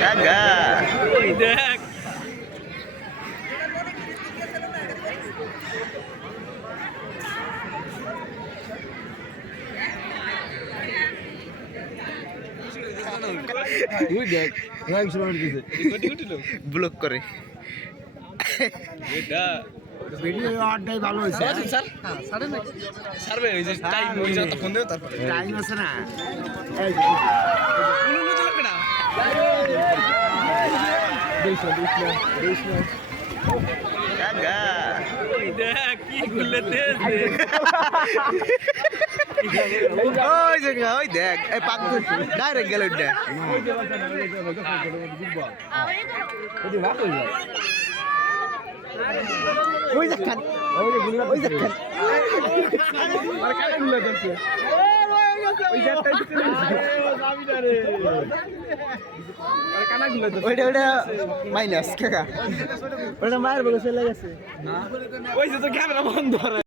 কাকা দেখ ব্লক করে ভিডিও অর্ডাই ভালো হয়েছে সারবে ওই যে টাইম হয়ে যাও তখন দেও তারপরে টাইম আছে না কাকা দেখ কি গুলেতে ওই যে ওই দেখ এই পাক ডাইরেক্ট গেল এটা ওই দেখেন ওই দেখেন ওইটা ওইটা মাইনাস কাকা ওটা মায়ের বলে চলে গেছে ওই যে তো ক্যামেরা বন্ধ